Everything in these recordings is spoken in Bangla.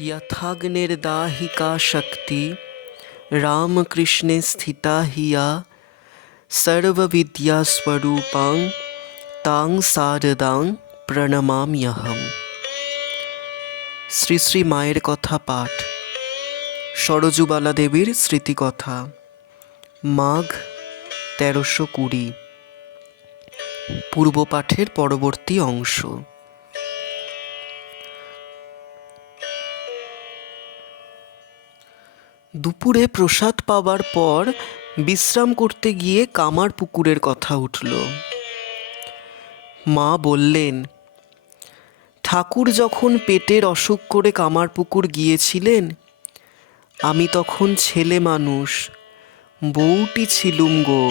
यथाग्निर्दाहिका शक्ति रामकृष्णे स्थिता हि या सर्वविद्यास्वरूपां তাং সারদাং প্রণমাম্যহম শ্রী শ্রী মায়ের কথা পাঠ সরজুবালা দেবীর স্মৃতিকথা মাঘ তেরোশো কুড়ি পূর্ব পাঠের পরবর্তী অংশ দুপুরে প্রসাদ পাবার পর বিশ্রাম করতে গিয়ে কামার পুকুরের কথা উঠল। মা বললেন, ঠাকুর যখন পেটের অসুখ করে কামার পুকুর গিয়েছিলেন, আমি তখন ছেলে মানুষ, বউটি ছিলুম গো।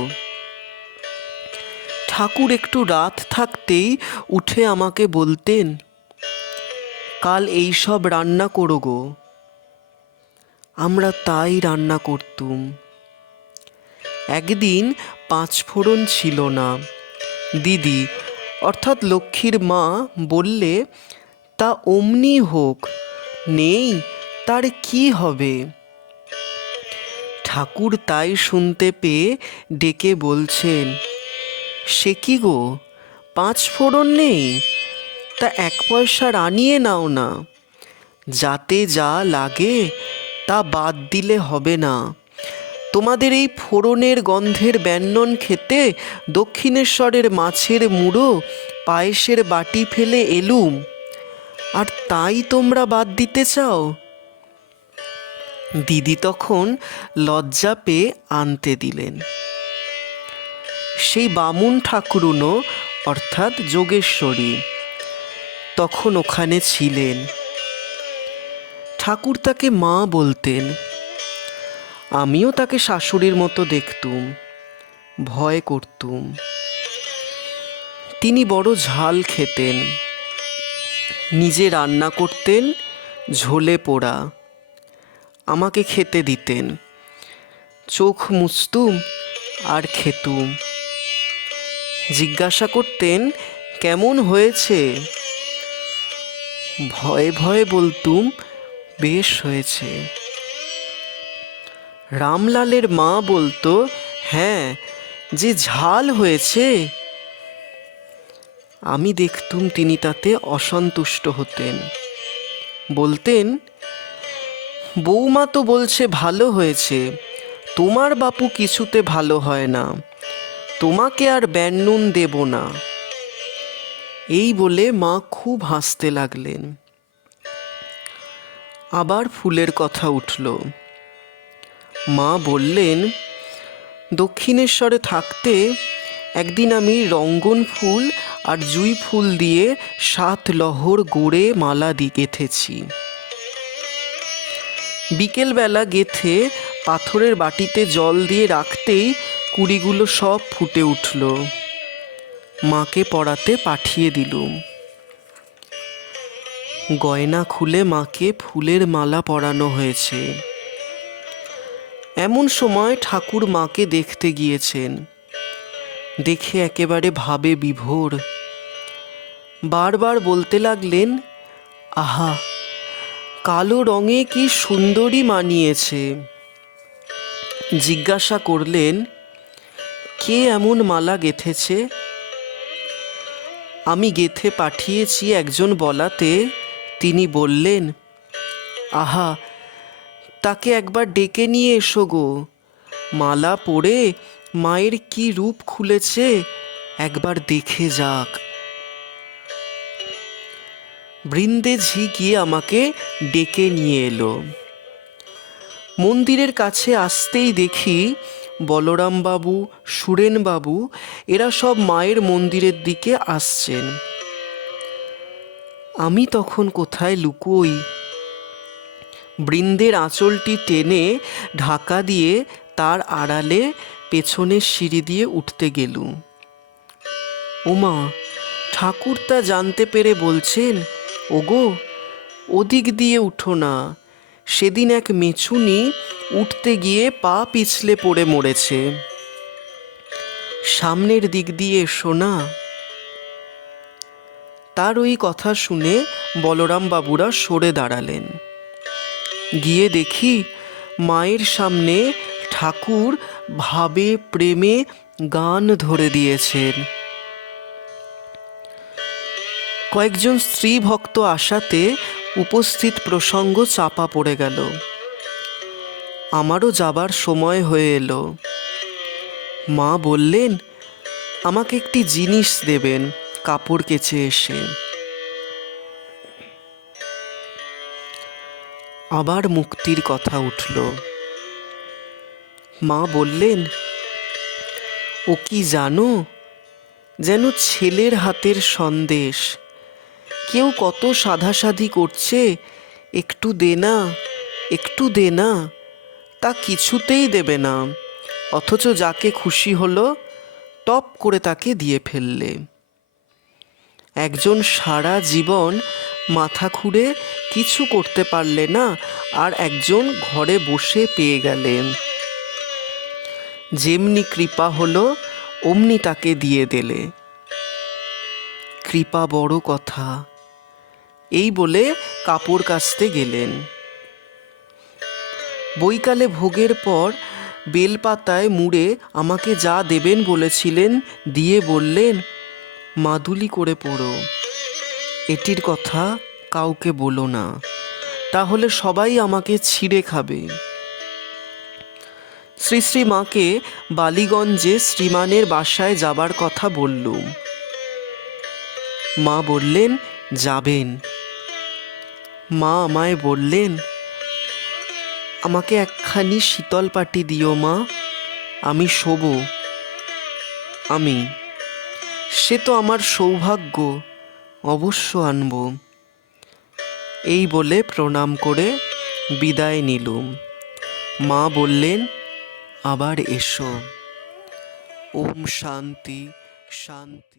ঠাকুর একটু রাত থাকতেই উঠে আমাকে বলতেন, কাল এই সব রান্না করো গো। আমরা তাই রান্না করতুম। একদিন পাঁচ ফোড়ন ছিল না। দিদি, অর্থাৎ লক্ষ্মীর মা, বললে, তা অমনি হোক, নেই, তার কি হবে? ঠাকুর তাই শুনতে পেয়ে ডেকে বলছেন, সে কি গো, পাঁচ ফোড়ন নেই? তা এক পয়সা আনিয়ে নাও না। যাতে যা লাগে তা বাদ দিলে হবে না। তোমাদের এই ফোড়নের গন্ধের ব্যঞ্জন খেতে দক্ষিণেশ্বরের মাছের মুড়ো, পায়েসের বাটি ফেলে এলুম। আর তাই তোমরা বাদ দিতে চাও? দিদি তখন লজ্জা পেয়ে আনতে দিলেন। সেই বামুন ঠাকুরুনও, অর্থাৎ যোগেশ্বরী, তখন ওখানে ছিলেন। ঠাকুর তাকে মা বলতেন। আমিও তাকে শাশুড়ির মতো দেখতুম, ভয় করতুম। তিনি বড় ঝাল খেতেন, নিজে রান্না করতেন, ঝোলে পোড়া, আমাকে খেতে দিতেন। চোখ মুছতুম আর খেতুম। জিজ্ঞাসা করতেন, কেমন হয়েছে? ভয়ে ভয়ে বলতুম বেশ হয়েছে। রামলালের মা বলতো হ্যাঁ যে ঝাল হয়েছে। আমি দেখতুম তিনি তাতে অসন্তুষ্ট হতেন। বলতেন বৌমা তো বলছে ভালো হয়েছে, তোমার বাপু কিছুতে ভালো হয় না, তোমাকে আর ব্যান্নুন দেব না। এই বলে মা খুব হাসতে লাগলেন। আবার ফুলের কথা উঠল। মা বললেন, দক্ষিণেশ্বরে থাকতে একদিন আমি রঙ্গন ফুল আর জুই ফুল দিয়ে সাত লহর গড়ে মালা দি, গেথেছি। বিকেলবেলা গেথে পাথরের বাটিতে জল দিয়ে রাখতেই কুড়িগুলো সব ফুটে উঠল। মাকে পড়াতে পাঠিয়ে দিলুম। গয়না খুলে মাকে ফুলের মালা পরানো হয়েছে। এমন সময় ঠাকুর মাকে দেখতে গিয়েছেন। দেখে একেবারে ভাবে বিভোর। বারবার বলতে লাগলেন, আহা, কালো রঙে কি সুন্দরী মানিয়েছে। জিজ্ঞাসা করলেন, কে এমন মালা গেথেছে? আমি গেথে পাঠিয়েছি একজন বলাতে। তিনি বললেন, আহা, তাকে একবার ডেকে নিয়ে এসো গো। মালা পরে মায়ের কি রূপ খুলেছে একবার দেখে যাক। বৃন্দে ঝি গিয়ে আমাকে ডেকে নিয়ে এলো। মন্দিরের কাছে আসতেই দেখি বলরাম বাবু সুরেন বাবু এরা সব মায়ের মন্দিরের দিকে আসছেন। আমি তখন কোথায় লুকোই? বৃন্দের আঁচলটি টেনে ঢাকা দিয়ে তার আড়ালে পেছনের সিঁড়ি দিয়ে উঠতে গেলুম। ওমা ঠাকুর তা জানতে পেরে বলছেন, ওগো, ওদিক দিয়ে উঠো না। সেদিন এক মেছুনি উঠতে গিয়ে পা পিছলে পড়ে মরেছে। সামনের দিক দিয়ে এসো না। তার ওই কথা শুনে বলরাম বাবুরা সরে দাঁড়ালেন। গিয়ে দেখি মায়ের সামনে ঠাকুর ভাবে প্রেমে গান ধরে দিয়েছেন। কয়েকজন স্ত্রী ভক্ত আসাতে উপস্থিত প্রসঙ্গ চাপা পড়ে গেল। আমারও যাবার সময় হয়ে এলো। মা বললেন, আমাকে একটি জিনিস দেবেন। কাপড় কেচে এসে আবার মুক্তির কথা উঠল। মা বললেন, ও কি জানো, যেন ছেলের হাতের সন্দেশ। কেউ কত সাধাসাধি করছে, একটু দে না, একটু দে না, তা কিছুতেই দেবে না। অথচ যাকে খুশি হলো টপ করে তাকে দিয়ে ফেললে। একজন সারা জীবন মাথা খুঁড়ে কিছু করতে পারলে না আর একজন ঘরে বসে পেয়ে গেলেন। যেমনি কৃপা হলো, অমনি তাকে দিয়ে দিলে। কৃপা বড় কথা। এই বলে কাপড় কাচতে গেলেন। বৈকালে ভোগের পর বেলপাতায় মুড়ে আমাকে যা দেবেন বলেছিলেন, দিয়ে বললেন মাদুলি করে পড়ো। এটির কথা কাউকে বলো না। তাহলে সবাই আমাকে ছিঁড়ে খাবে। শ্রী শ্রী মাকে বালিগঞ্জে শ্রীমানের বাসায় যাবার কথা বললুম। মা বললেন, যাবেন। মা আমায় বললেন, আমাকে একখানি শীতল পাটি দিও মা, আমি শোবো। আমি সে তো আমার সৌভাগ্য, অবশ্য আনব। এই বলে প্রণাম করে বিদায় নিলুম। মা বললেন, আবার এসো। ওম শান্তি শান্তি।